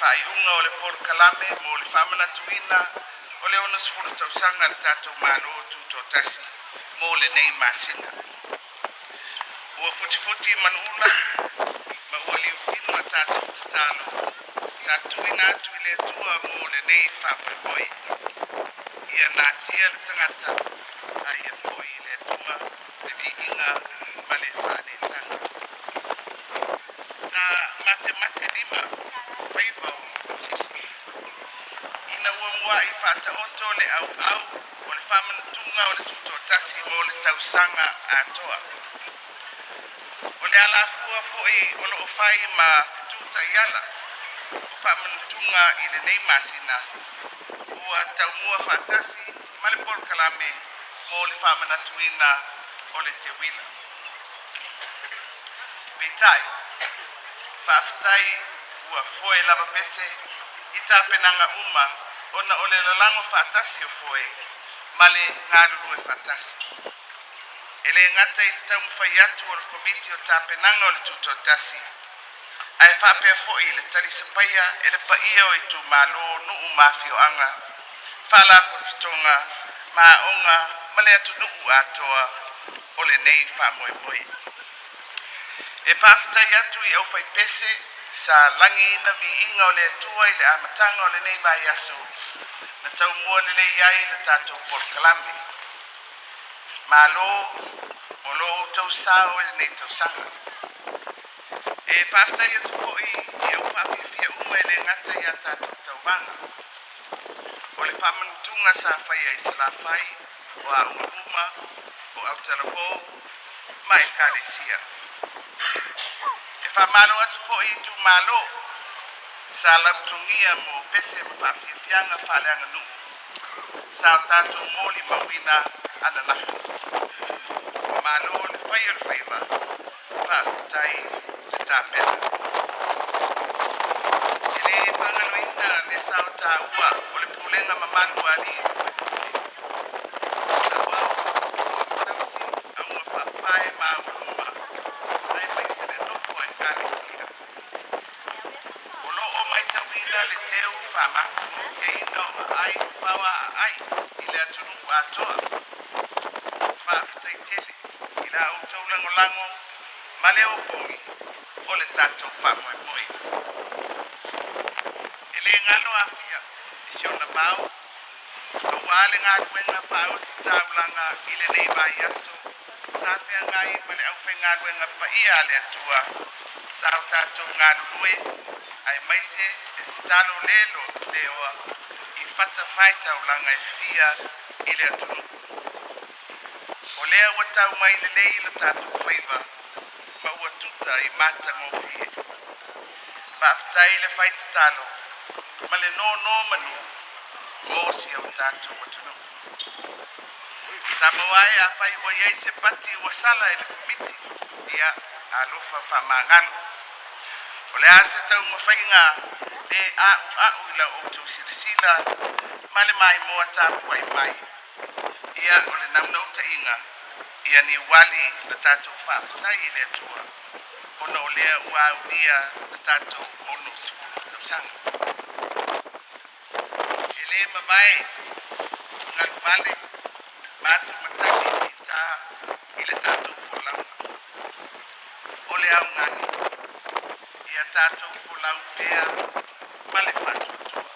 whaiunga o le Pol Kalame mo le whamana tuina o le ona sifuru tausanga le tātou malo tūtō tasi mo le nei masinga. Ua futi manula ma ua liu tino a tātou tatalo sa tuina atu i le tua mo le nei whamoimoi. Ia nā tia le tangata a ia foi le tua le viinga ma le whanetanga. Sa mate lima whaiva o sisi. Ina ua mua i whata oto le au o le whamana tunga o le tūtō tasi mo le tausanga atoa. O le alafua foi o lo whai ma whituta i ala o whamana tunga i le nei masina ua taumua whatasi ma le Pol Kalame mo le whamana tuina o le te wila. Peitai, whaafitai ua foe lava pese i tāpenanga uma ona o le lalango whaatasi o foe ma le ngāruru e whaatasi. E le ngata i te taumwhai atu o le komiti o tāpenanga o le tūtō tasi. Ai whapea foe le tarisapaia e le paia o i tū malo nuu mafio anga. Whala pitonga ma onga ma le atu nuu atoa o le nei whamoimoi. E whaafitai atu i au whai pese sa langi ina vi inga o le atua i le amatanga o le nei vai aso na tau mua le le iai le tātou Pol Kalame. Malo o lo tau sao i le nei tau sanga. E whaafitai atu hoi i au whaafifia uma i le ngata i a tātou tau wanga. O le whamantunga sa whaia i sila whai o a uma o Aotearoa ma e Kalesia. E whamalo atu fo'i i tu malo sa lautungia mo pese ma whawhiawhianga whaleanga nuu. Sa o tātou mōli mawina ana nafu. Malo le whai o le whaiwa whawhitai le tāpena. E le whangaloina le sao tā ua o le pulenga mamalu ali. Sa wau tausi a ua papai ma uluma. Ai mai se le nofo e Kalesia. O lo o mai tawina le teu whamata mo keina o ai whawa ai i le atunu atoa. Whaafitai tele i la au taulangolango ma le opongi o le tātou whamoemoi. E le ngalo afia i siona pau a wale ngā luenga whao si taulanga i le nei vai aso. Sa whea ngai ma le au whai ngā luenga pa ia le atua. Sa au tātou ngā lulue ai maise e titalo lelo leoa i whata whai taulanga e fia i le atunu. O lea ua tau mai le lei le tātou whaiva ma ua tuta i mata ngofie. Whaafitai le whai titalo ma le no manu Mosi au tātou atunu. Sa mawai a whai wa iei se pati ua sala i le komiti ia a lofa whamangalo. O le ase tau mawhainga e au i la outou sirisila ma le mai moa tāpu ai mai. Ia o le namnau ta inga ia ni wali le tātou whaafitai i le atua. Ona o lea ua au lia le tātou ono sifuru tausanga. E mawai ngal vale matu mataki i tā i le tātou wholaunga. O le au ngani i a tātou wholau pēa ma le whatuatua.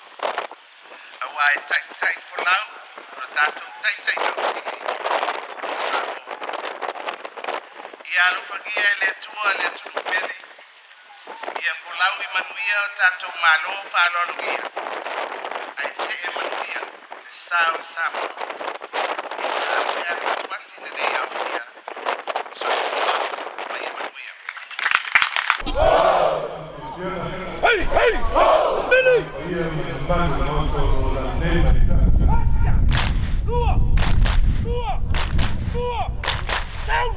A wai tai wholau o tātou tai au sili o Samoa. I alofangia e le atua le atunu pele. I a wholau i manuia o tātou malo whaloalugia. Ai se e manuia le sao Samoa. I tā mea whatuati ne nei au fia. So fua mai e manuia. Hey! Billy! Lua! Sound!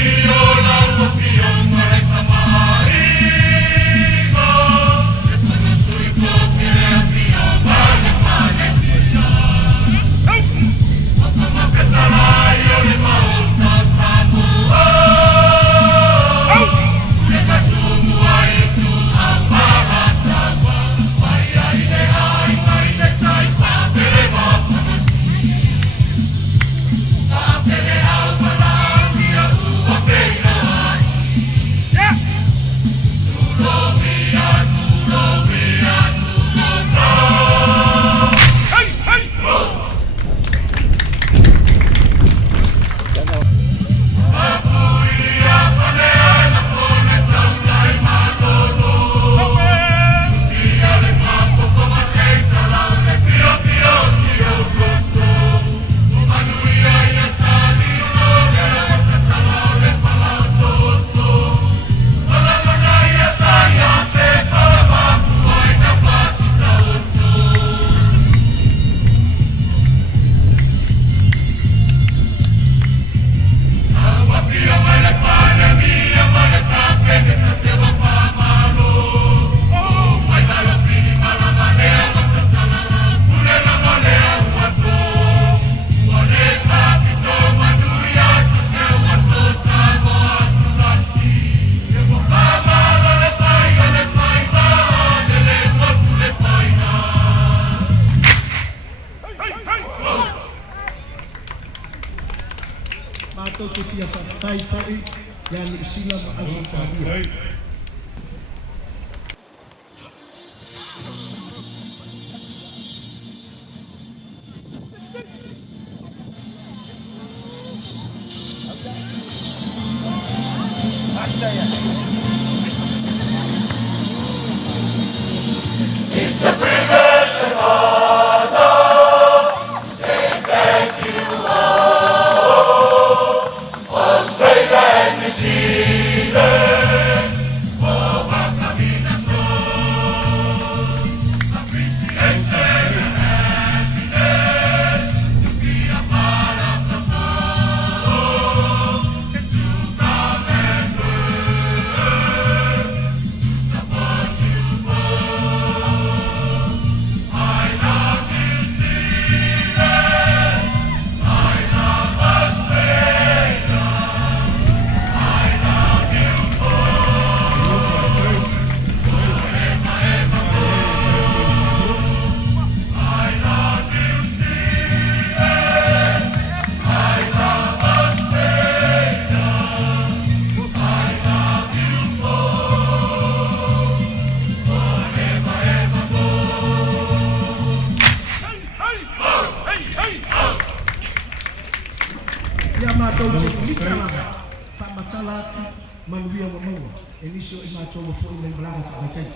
Viola mātou te tia whakatai whai, ia ni sila ma aso tāhua. It's a privilege and honor to say thank you, Lord, Australia and New Zealand, for welcoming us all. Appreciation and happiness to be a part of the fold, and to come and learn, to support you both. Ia mātou te tuitaranga, whamatala atu, manuia wa maua. E nisio i mātou wa fōi nei malanga whakaitai.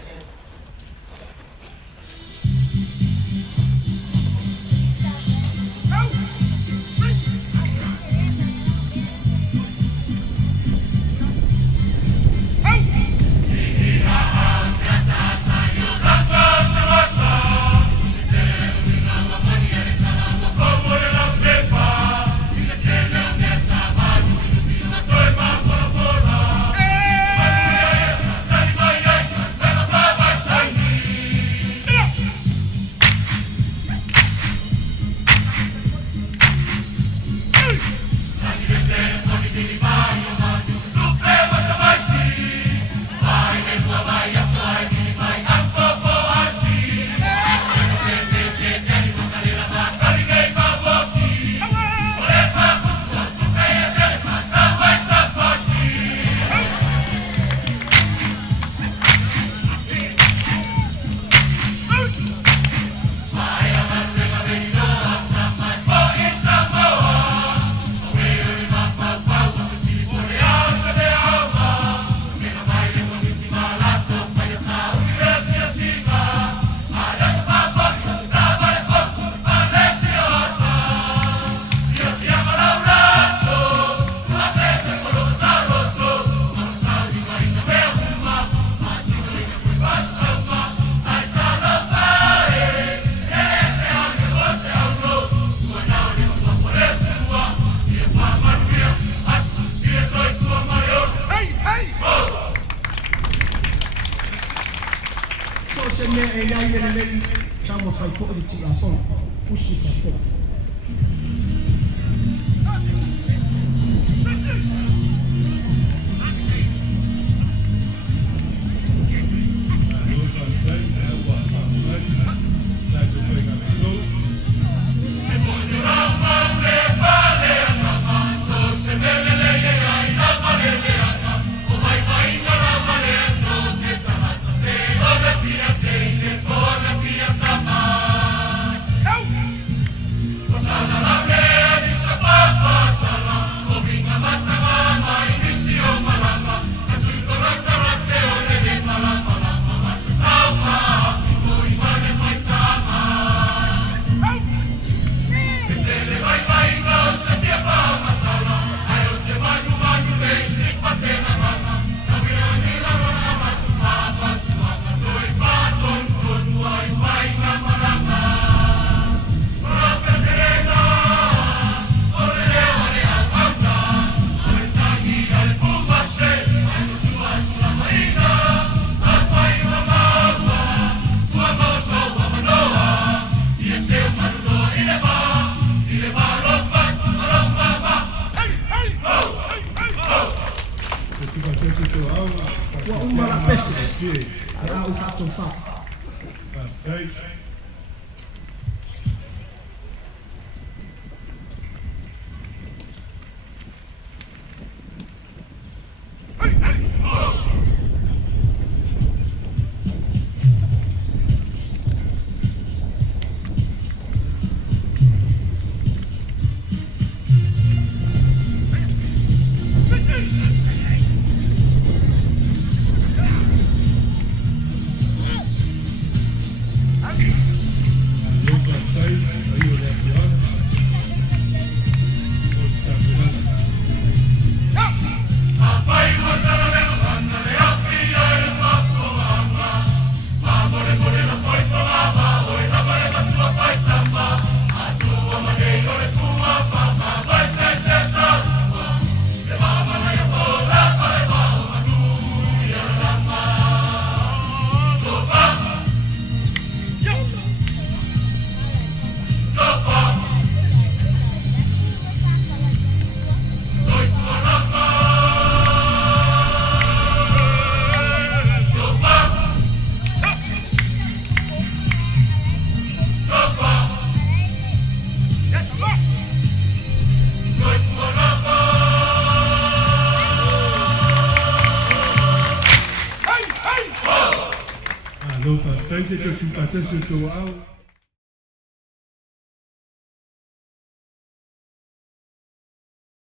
Se mea e iai mene nei, taua whai fōi ti a whau, usi ka whau. Wa umala pese. Ra u fato fa. taise te su au.